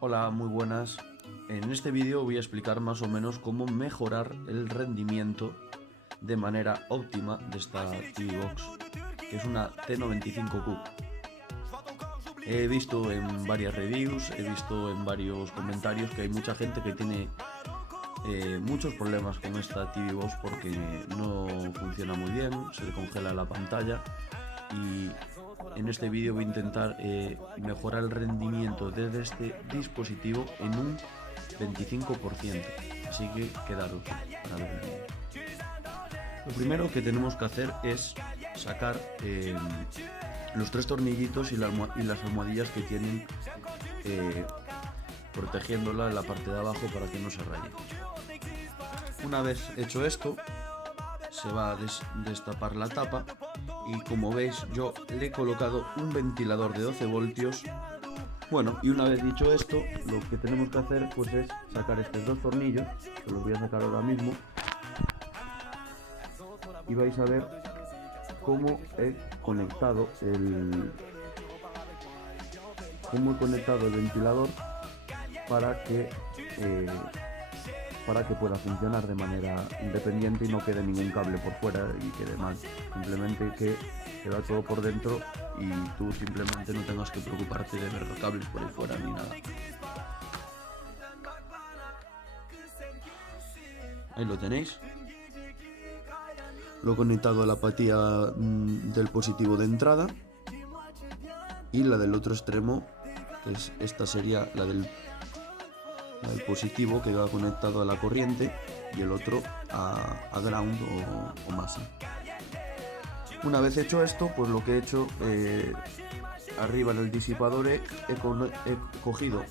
Hola, muy buenas. En este vídeo voy a explicar más o menos cómo mejorar el rendimiento de manera óptima de esta TV Box, que es una T95Q. He visto en varias reviews, he visto en varios comentarios que hay mucha gente que tiene muchos problemas con esta TV Box porque no funciona muy bien, se le congela la pantalla y en este vídeo voy a intentar mejorar el rendimiento de este dispositivo en un 25%. Así que quedaros para ver el vídeo. Lo primero que tenemos que hacer es sacar los tres tornillitos y las almohadillas que tienen protegiéndola en la parte de abajo para que no se raye. Una vez hecho esto, se va a destapar la tapa y como veis yo le he colocado un ventilador de 12 voltios. Bueno, y una vez dicho esto, lo que tenemos que hacer pues es sacar estos dos tornillos, que los voy a sacar ahora mismo, y vais a ver cómo he conectado el ventilador para que pueda funcionar de manera independiente y no quede ningún cable por fuera y quede mal. Simplemente que queda todo por dentro y tú simplemente no tengas que preocuparte de ver los cables por ahí fuera ni nada. Ahí lo tenéis. Lo he conectado a la apatía del positivo de entrada y la del otro extremo, que es esta sería la del positivo que va conectado a la corriente y el otro a ground o masa. Una vez hecho esto, pues lo que he hecho arriba en el disipador he cogido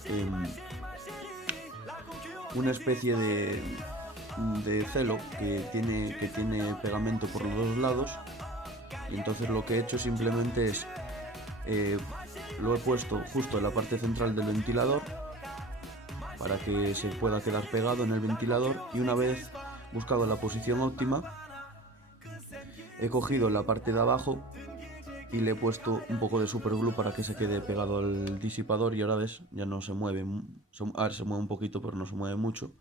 una especie de celo que tiene pegamento por los dos lados, y entonces lo que he hecho simplemente es lo he puesto justo en la parte central del ventilador para que se pueda quedar pegado en el ventilador, y una vez buscado la posición óptima he cogido la parte de abajo y le he puesto un poco de superglue para que se quede pegado al disipador, y ahora ves, ya no se mueve, se mueve un poquito pero no se mueve mucho,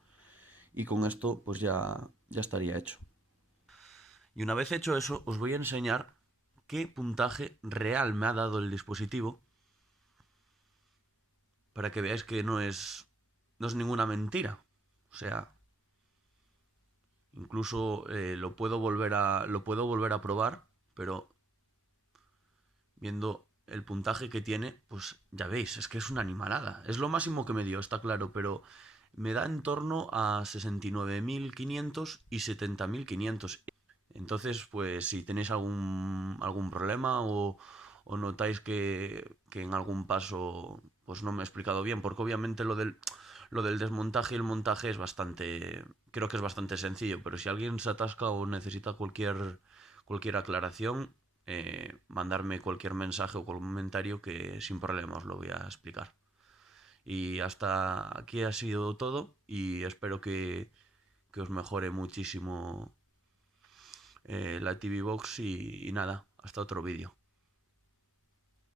y con esto pues ya estaría hecho. Y una vez hecho eso os voy a enseñar qué puntaje real me ha dado el dispositivo para que veáis que no es ninguna mentira. O sea, incluso lo puedo volver a probar, pero viendo el puntaje que tiene, pues ya veis, es que es una animalada. Es lo máximo que me dio, está claro, pero me da en torno a 69.500 y 70.500. Entonces, pues si tenéis algún problema o notáis que en algún paso pues no me he explicado bien, porque obviamente lo del desmontaje y el montaje es creo que es bastante sencillo, pero si alguien se atasca o necesita cualquier aclaración, mandarme cualquier mensaje o comentario que sin problema os lo voy a explicar. Y hasta aquí ha sido todo y espero que os mejore muchísimo la TV Box y nada, hasta otro vídeo.